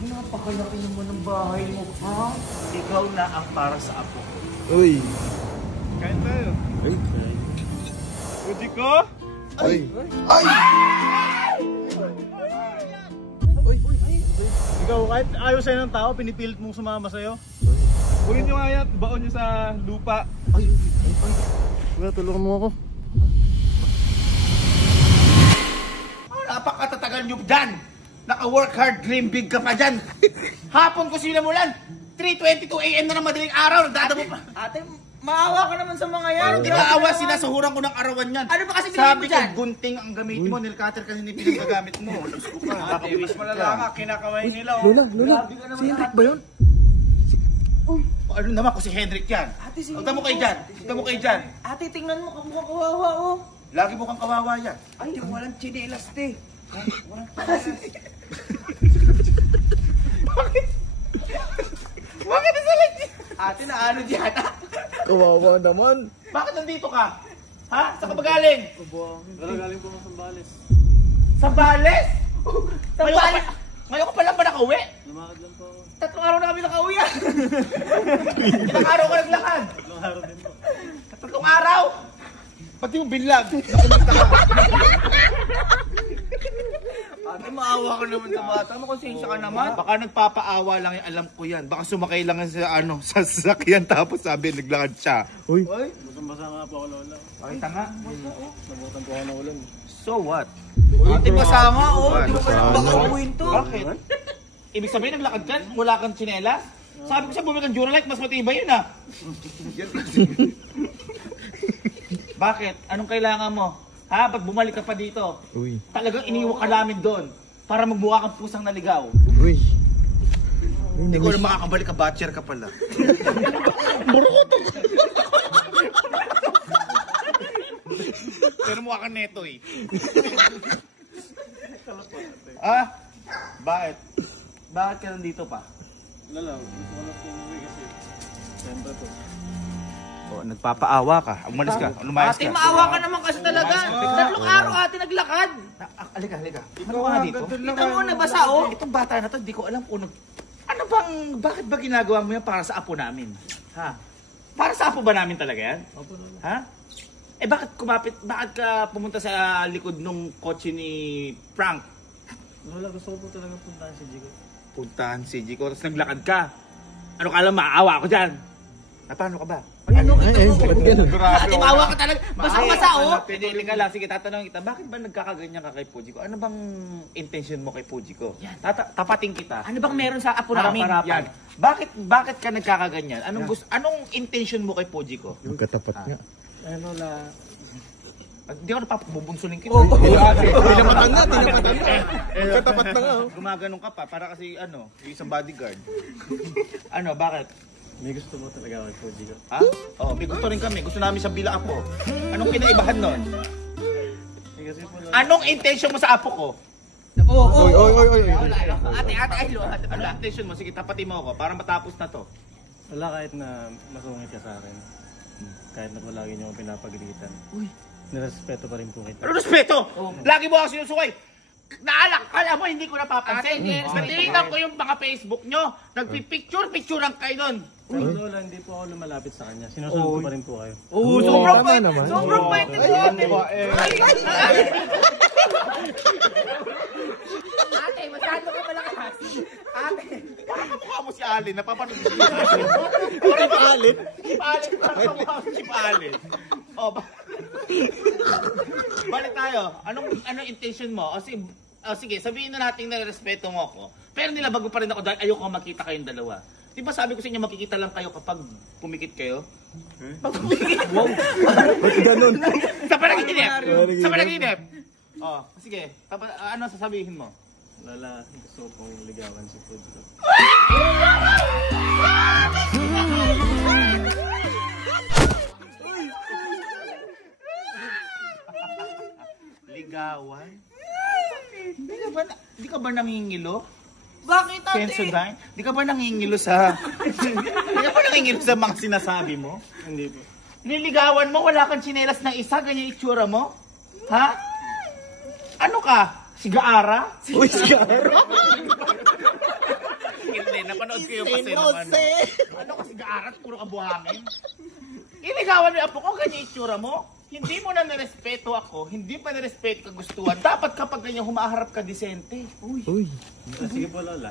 Napakalaki naman ng bahay mo, ha? Ikaw na ang para sa apo ko. Uy! Kain tayo. Ay! Pwede ko? Ay! Ay! Ikaw, kahit ayaw sa'yo ng tao, pinipilit mong sumama sa'yo. Kunin nyo nga yan, baon nyo sa lupa. Ay! Kuya, tulungan mo ako. Napakatatagal nyo dyan! Naka-work hard, dream big ka pa dyan! Hapon ko sinimulan! 3:22 AM na ng madaling araw, nagdadamo pa! Ate, maawa ka naman sa mga yan. Hindi ka awa, sinasahuran ko ng arawan yan! Ano ba kasi binigay mo Sabi ko, dyan? gunting ang gamitin mo, nilcutter kasi hindi pinagagamit mo. Diyos ko ka, Mas malala ka, kinakamay nila. Oh. Lola, Lola! Si Henrik ba yun? Ano naman kung si Henrik yan? Ate, sige. Punta mo kayo dyan! Punta mo kayo dyan! Ate, tingnan mo, kamukhang kawawa, oh. Lagi mo kang kawawa yan. Ate, walang chinelas, te. Bakit nasa lagi? Ate, naano dyan? Kawawa naman! Bakit nandito ka? Ha? Saan ka ba galing? Pero galing po mga Sambales. Sa Bales? Sa Bales? Ngayon ko pa lang ba nakauwi? Lumakad lang po ako. 3 araw na kami nakauwi ah. Ilang araw ka naglakad? 3 araw din po. 3 araw? Pati yung binlag. Ate, maawa ka naman sa bata. Makonsensya ka naman. Baka nagpapaawa lang yung alam ko yan. Baka sumakay lang sa sa sasakyan tapos sabi naglakad siya. Uy! Basang-basa nga po ako, Lola. Pakita nga. Nabutan po ako ng ulan. So what? Ate, masama, oh. Ano? Di mo pa lang baka uwin to. Bakit? Ibig sabihin naglakad ka? Wala kang tsinelas? Sabi ko siya bumili kang Duralite, mas matibay yun ah. Bakit? Anong kailangan mo? Ha? Ba't bumalik ka pa dito? Uy! Talagang iniwan ka namin doon para magbuka kang pusang naligaw. Uy! Hindi ko na makakabalik ka, batcher ka pala. Pero mukha kang neto eh. Ah? Bakit? Bakit ka nandito pa? Wala lang, gusto ko lang po umuwi kasi. Siyempre po. Oh, nagpapaawa ka. Umalis ka. Lumayas Ate, ka. maawa ka naman kasi talaga. 3 araw, ate, naglakad. Halika, halika. Ano ka nga dito? Kita mo, nabasa, oh. Itong bata na to, di ko alam kung ano bang, bakit ba ginagawa mo yan para sa apo namin? Ha? Para sa apo ba namin talaga yan? Opo, Lola. Ha? Eh bakit ka pumunta sa likod nung kotse ni Frank? Lola, gusto ko po talaga puntahan si Jigo. Puntahan si Jico, tapos naglakad ka. Ano ka lang, maawa ako dyan. Na paano ka ba? Ano, kita Ay, mo. ba't ganun? Ate, maawa ka talaga. Basang-basa, oh. Hindi ka lang. Sige, tatanungin kita. Bakit ba nagkakaganyan ka kay Pujiko? Ano bang intention mo kay Pujiko? Tapating kita. Ano bang meron sa apo namin? Yan. Bakit ka nagkakaganyan? Anong intention mo kay Pujiko? Yung katapat nga. Eh, Lola. Hindi ako napapabubunsulin kita. Tinapatan na! Tinapatan na! Katapat na nga! Gumaganong ka pa para kasi yung isang bodyguard. Ano, bakit? May gusto mo talaga kay Jigo. Ha? Oh, may gusto rin kami. Gusto namin sa bila apo. Anong kinaibahan nun? Eh, kasi po, Lola. Anong intention mo sa apo ko? Oo, Oy, oy, oy, oy! Ate, ay, lo. Anong intention mo? Sige, tapatin mo ako para matapos na to. Wala, kahit na masungit ka sa akin. Kahit na palagi niyo akong pinapagalitan. Nirespeto pa rin po kita. Ano respeto? Lagi mo ako sinusukay. Alam mo, hindi ko napapansin. Natingnan ko yung mga Facebook nyo. Nagpipicture-picturean kayo nun. Pero Lola, hindi po ako lumalapit sa kanya. Sinusunod ko pa rin po kayo. Oo, tama naman. Sobrang bait na yun. Ate, masyado ka pala kasi. Ate. Mukha mo si Alin. Napapanood mo si Alin. Si Alin? Si Alin. Parang mukha mo si Alin. O, balik tayo. Anong intention mo? Sige, sabihin na natin na respeto mo ako. Pero nilabago pa rin ako dahil ayoko makita kayong dalawa. Di ba sabi ko sa inyo makikita lang kayo kapag pumikit kayo? Pag pumikit? Ba't ganun? Sa panaginip! Sa panaginip! Oh, sige. Ano sasabihin mo? Lola, gusto ko pong ligawan si Jigo. Ligawan? Di ka ba nangingilo? Bakit, ate? Sensodyne? Di ka ba nangingilo sa... Di ka ba nangingilo sa mga sinasabi mo? Hindi po. Niligawan mo, wala kang tsinelas ng isa, ganyan itsura mo? Ha? Ano ka? Sigaara? Uy, sigaro! Napanood ko yung kasi naman. Ano kasi gaarat, puro kabuhangin. Iligawan mo yung apo ko, ganyan itsura mo. Hindi mo na nirespeto ako, hindi pa nirespeto kagustuhan. Dapat kapag ganyan humaharap ka disente. Uy. Sige po, Lola.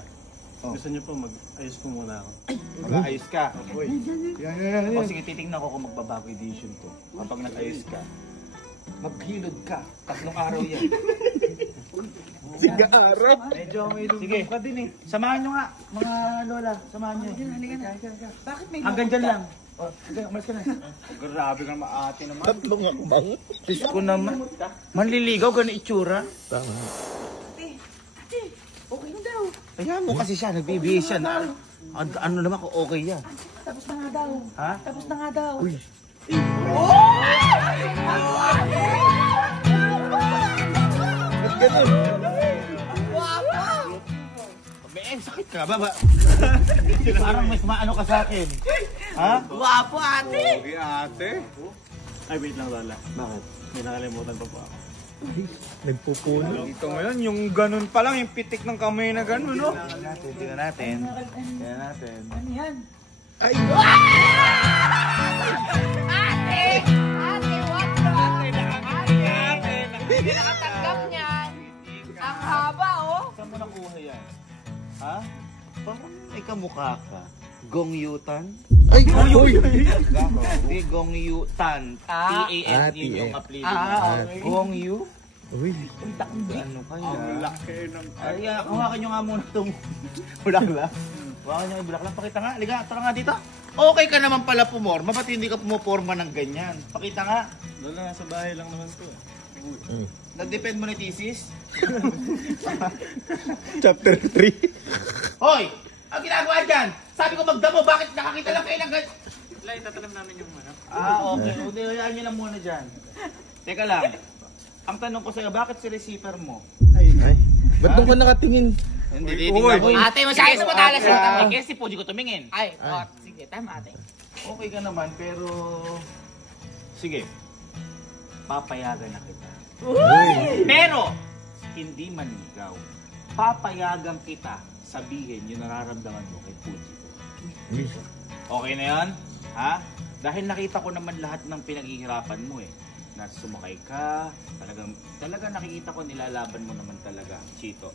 Gusto niyo po mag-ayos po muna ako. Mag-ayos ka. O sige, titingnan ko kung magbabago edition to. Kapag nag-ayos ka, maghilod ka. 3 araw yan. Sige, arap. Medyo may Sige, ka din eh. samahan nyo nga, mga lola. Samahan nyo. Bakit may Hanggang dyan lang. O, sige, umalis ka na. Grabe ka maate naman. Tatlong akbang. Diyos ko naman. Manliligaw, ganun itsura. Tama. Okay na daw. Kaya mo kasi siya, nagbibihis siya. Ano naman kung okay yan? Tapos na nga daw. Ha? Tapos na nga daw. Uy. Ba't ganun? Sakit ka, baba. Parang mas maano ka sa akin. Ha? Guwapo ate. Okay, ate. Ay, wait lang, Lola. Bakit? May nakalimutan pa po ako. Nagpupuno. Dito ngayon, yung ganun pa lang, yung pitik ng kamay na ganun, no? Tingnan natin. Tingnan natin. Ano yan? Ay! Hindi nakatanggap niyan. Ang haba, oh. Saan mo nakuha yan? Ha? Parang may kamukha ka. Gong Yutan? Ay! Uy! Hindi, Gong Yutan. T-A-N yun yung apelido. okay. Gong Yu? Uy! Ano kaya? Laki ng... Ay, hawakan nyo nga muna itong bulaklak. Hawakan nyo yung bulaklak. Pakita nga. Liga, tara nga dito. Okay ka naman pala pumorma. Ba't hindi ka pumoporma ng ganyan? Pakita nga. Lola, nasa bahay lang naman po. Nag-depend mo na thesis? Chapter 3. Hoy! Ang ginagawa dyan! Sabi ko magdamo, bakit nakakita lang kayo ng ganyan? Lola, itatalam namin yung manap. Okay. Hindi, hayaan nyo lang muna dyan. Teka lang. Ang tanong ko sa'yo, bakit si receiver mo? Ay! Ba't doon ka nakatingin? Hindi, titignan ko yun. Ate, masyado matalas mo kami. Kasi po, di ko tumingin. Ay, sige, tama ate. Okay ka naman, pero... Sige. Papayagan na kita. Pero, hindi manligaw. Papayagan kita sabihin yung nararamdaman mo kay Fuji. Uy! Okay na yan? Ha? Dahil nakita ko naman lahat ng pinaghihirapan mo eh. Na sumakay ka, talagang nakikita ko nilalaban mo naman talaga, Chito.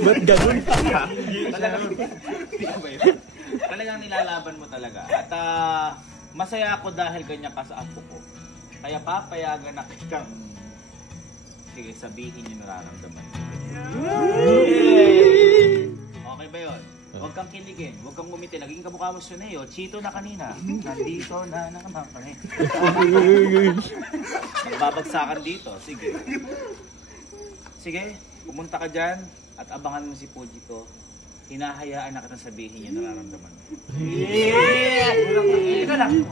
Ba't ganun? Talagang nilalaban mo talaga. At masaya ako dahil ganyan ka sa apo ko. Kaya papayagan na kitang sige, sabihin yung nararamdaman mo. Okay ba yun? Huwag kang kiligin, huwag kang ngumiti. Naging kamukha mo Suneo, Chito na kanina. Nandito na naman kami. Babagsakan dito, sige. Sige, pumunta ka dyan at abangan mo si Fujito. Hinahayaan na kitang sabihin yung nararamdaman mo. Ika lang.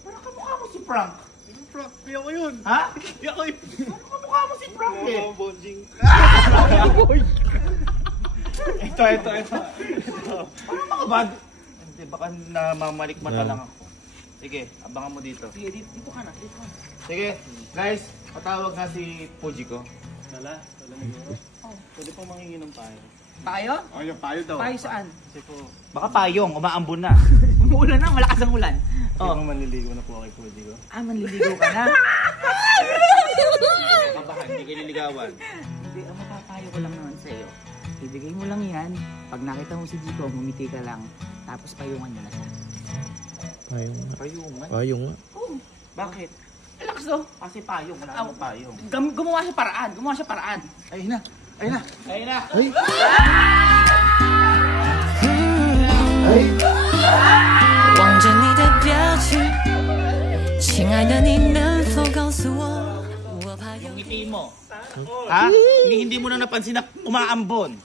Parang kamukha mo si Frank. Frank, kaya ko yun. Ha? Kaya ko yun. Parang kamukha mo si Frank eh. Oh, bonjing. Ito. Parang mga bad. Hindi, baka namamalikmata lang ako. Sige, abangan mo dito. Sige, dito ka na, dito ka na. Sige, guys, patawag nga si Fuji ko. Lola, naguro. Pwede po mangingi ng payo. Tayo? Oh, yung payo daw. Tayo saan? Kasi po, Baka payong, umaambon na. Umuulan na, malakas ang ulan. oh. Manliligo na po kay Fuji ko. Manliligaw ka na. Kabahan, hindi kayo niligawan. Hindi, ang mapapayo ko lang naman sa'yo. Ibigay mo lang yan. Pag nakita mo si Jico, humiti ka lang. Tapos payungan mo na siya. Payong nga. Payungan? Payong nga. Bakit? Relax do. Kasi payong, wala namang payong. Gumawa siya paraan. Gumawa siya paraan. Ayun na. Ay! 望着你的表情，亲爱的，你能否告诉我，我怕有 Yung ngiti mo. Ha? Hindi mo na napansin na umaambon.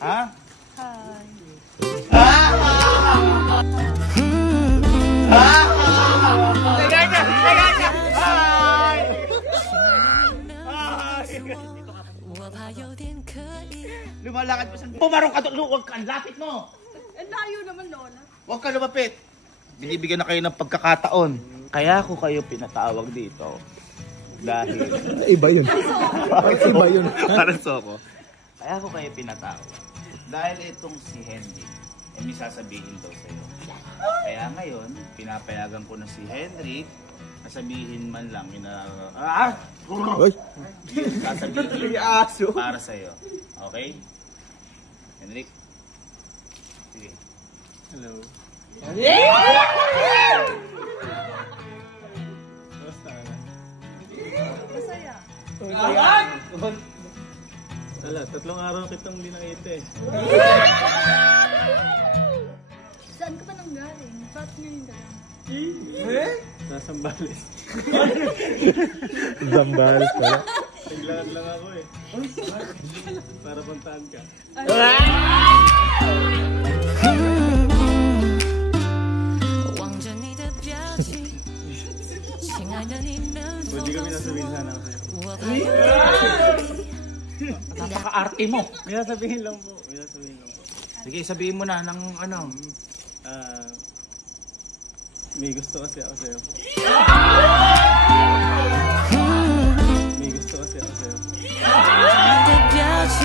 Ha? Lumalakad pa siyang pumarong ka doon. Huwag ka, lapit mo. Layo naman, Lola. Huwag ka lumapit. Binibigyan na kayo ng pagkakataon. Kaya ako kayo pinatawag dito. Dahil... Iba yun. Bakit iba yun? Parang soko. Kaya ako kayo pinatawag. Dahil itong si Henry, may sasabihin daw sa'yo. Kaya ngayon, pinapayagan ko na si Henry, sasabihin man lang, Uy! sasabihin para sa'yo. Okay? Henry? Sige. Hello. Basta na. Masaya. Wala, 3 araw kitang hindi nakita eh. Saan ka ba nang galing? Ba't ngayon ka lang? Sa Sambales. Zambales pala. Naglaan lang ako eh. Para puntaan ka. 望着你的表情，亲爱的你能否 Pwede 告 kami 诉 nasabihin 我， sana ako sa'yo. 我怕有天 Napaka-arte mo. May nasabihin lang po. May nasabihin lang po. Sige, sabihin mo na ng ano. May gusto kasi ako sa'yo. May gusto kasi ako sa'yo. 你的表情，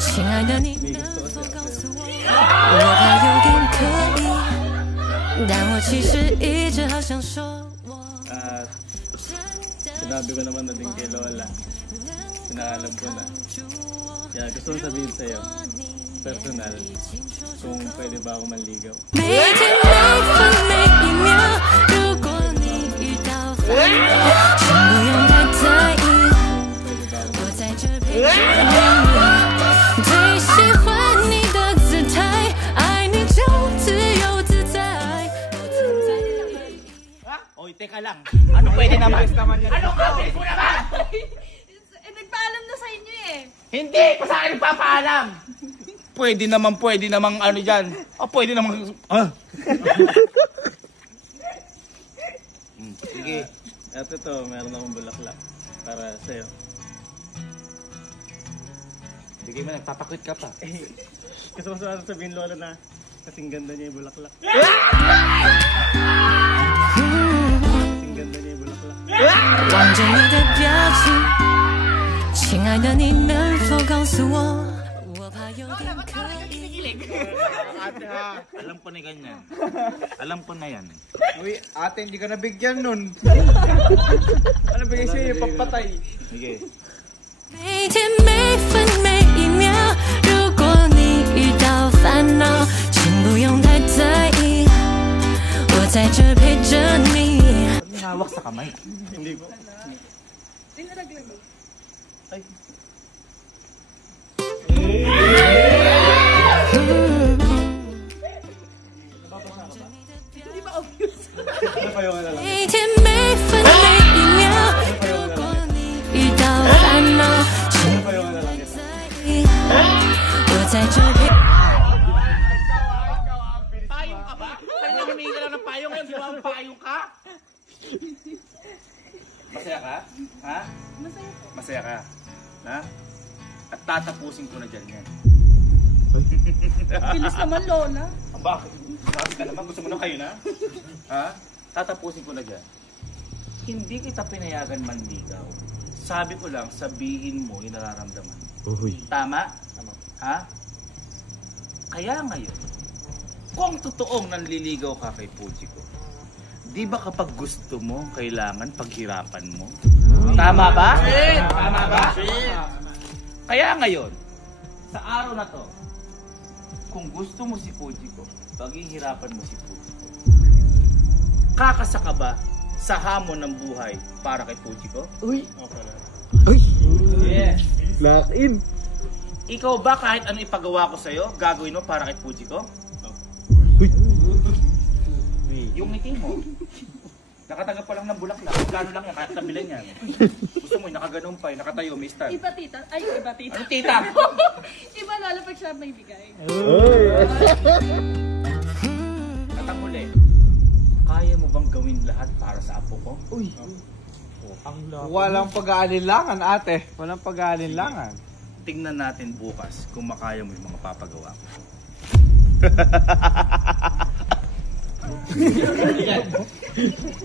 亲爱的你能否告诉我，我怕有点刻意，但我其实一直好想说我。 At sinabi ko naman na din kay Lola. Sinaalam ko na. Kaya gusto kong sabihin sa'yo, personal, kung pwede ba ako manligaw. 每天每分每一秒，如果你遇到烦恼，请不用太在意， Pwede ba ako 我在这陪着你。最喜欢你的姿态，爱你就自由自在，不存在的意义。 Oy, teka lang. Ano pwede naman? Ano abilis mo naman? Nagpaalam na sa inyo eh. Hindi pa sa akin nagpapaalam. Pwede namang ano dyan. Pwede namang... Sige. At ito, meron akong bulaklak para sa'yo. Bigay mo, nagpapakwit ka pa. Kasi mas sabihin Lola na kasing ganda niya yung bulaklak. Kasing ganda niya yung bulaklak. 望着你的表情，亲爱的你能否告诉我，我怕有点刻意。 Alam ko na ganyan. Alam ko na yan. Uy, ate, hindi ka nabigyan nun. Ano bigay sa'yo? Papatay. Sige. 每天每分每一秒，如果你遇到烦恼，请不用太在意，我在这陪着你。 May hawak sa kamay. Hindi ko. Tinaraglag mo. Hindi ba obvious? Ano pa yung ano lang? 每天每分每一秒，如果你遇到烦恼，请 Ano pa yung ano lang? 在意，我在这陪。 Payong ka ba? Kanina humingi ka lang ng payong, ngayon ginawa mo payong ka? Masaya ka? Ha? Masaya po. Masaya ka? Ha? At tatapusin ko na dyan yan. Bilis naman, Lola. Bakit? Bakit ka naman? Gusto mo na kayo na? Ha? Tatapusin ko na dyan. Hindi kita pinayagan manligaw. Sabi ko lang, sabihin mo yung nararamdaman. Uy. Tama? Ha? Kaya ngayon, kung totoong nanliligaw ka kay Fujiko, di ba kapag gusto mo, kailangan paghirapan mo? Tama ba? Tama ba? Kaya ngayon, sa araw na to, kung gusto mo si Fujiko, paghihirapan mo si Fujiko. Kakasa ka ba sa hamon ng buhay para kay Fujiko? Uy. Okay lang. Uy. Yes. Lock in. Ikaw ba kahit ano ipagawa ko sa'yo, gagawin mo para kay Fujiko? Uy. Yung ngiti mo. Nakatanggap pa lang ng bulaklak. Plano lang yan, kahit tabilan yan. Gusto mo, nakaganon pa, nakatayo, may stand. Iba tita. Ay, iba tita. Ano tita? Iba Lola pag siya may bigay. At ang huli, kaya mo bang gawin lahat para sa apo ko? Uy. Walang pag-aalinlangan, ate. Walang pag-aalinlangan. Tingnan natin bukas kung makaya mo yung mga papagawa ko.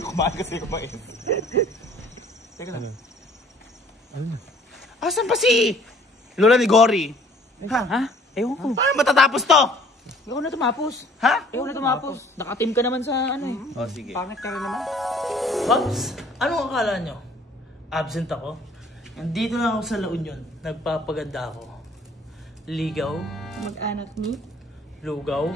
Kumain kasi kumain. Teka lang. Ano na? Asan pa si Lola ni Gory? Ha? Ewan ko. Paano matatapos to? Ikaw na tumapos. Ha? Ikaw na tumapos. Nakateam ka naman sa ano eh. Oh, sige. Pangit ka rin naman. Pops, anong akala nyo? Absent ako? Nandito na ako sa La Union. Nagpapaganda ako. Ligaw? Mag-anak ni? Lugaw?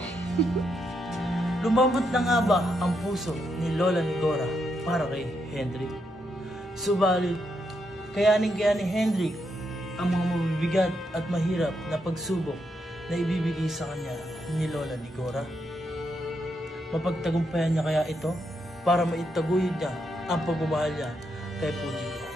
Lumambot na nga ba ang puso ni Lola ni Gora para kay Hendrik? Subalit, kayanin ni Hendrik ang mga mabibigat at mahirap na pagsubok na ibibigay sa kanya ni Lola ni Gora? Mapagtagumpayan niya kaya ito para maitaguyod niya ang pagmamahal niya kay Puji ko?